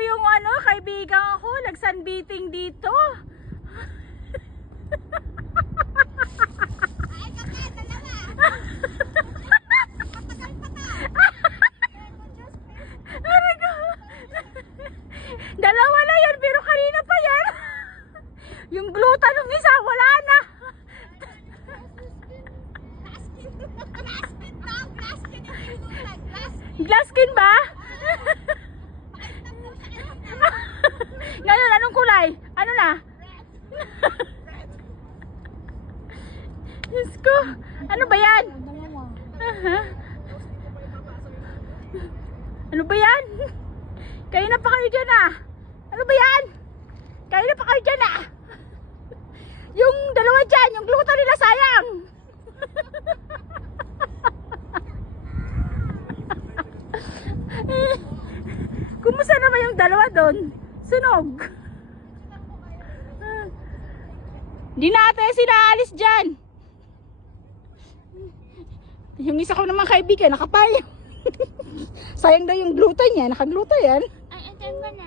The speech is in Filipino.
Grabe yung ano, kaibigan ko, nagsunbeating dito. Ay, kami, dalawa. Aray ko. Dalawa na yan, pero kanina pa yan. Yung gluta nung isa, wala na. Glaskin daw, glaskin yung pinunan. Glaskin. Glass skin ba? Pakita mo sa akin. Ngayon, anong kulay? Ano na? Diyos ko. Ano ba yan? Dalawa. Ano ba yan? Kayo na pa kayo dyan ah. Ano ba yan? Kayo na pa kayo dyan ah. Yung dalawa dyan, yung gluto nila sayang. Kumusta naman yung dalawa doon? Sunog. Di na ate sila alis dyan. Yung isa ko naman kaibigan, nakapal. Sayang daw yung gluto niya, nakagluto yan. Ay, atan mo na.